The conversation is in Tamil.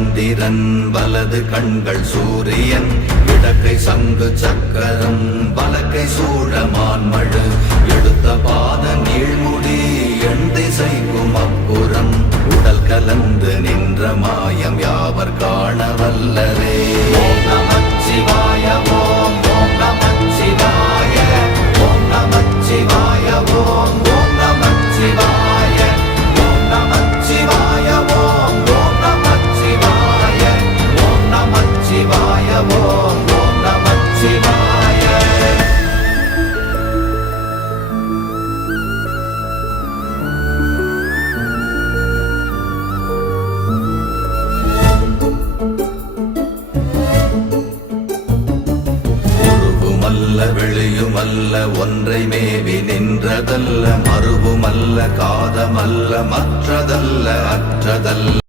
சந்திரன் வலது கண்கள் சூரியன் இடக்கை சங்கு சக்கரம் வலக்கை சூழமான்மழு எடுத்த பாத நீழ்முடி எண் திசைக்கும் அப்புறம் உடல் கலந்து நின்ற மாயம் யாவர் காண வல்லரே. ஓம் நமச்சிவாய ஓம் ஓம் நமச்சிவாய ஓம் நமச்சிவாய ஓம் ஓம் நமச்சிவாய ஓம் நமச்சிவாய ஓம் ஓம் நமச்சிவாய ஓம் நமச்சிவாய ஓம் ஓம் நமச்சிவாய. வெளியுமல்ல ஒன்றை மேவி நின்றதல்ல மறுவுமல்ல காதமல்ல மற்றதல்ல அற்றதல்ல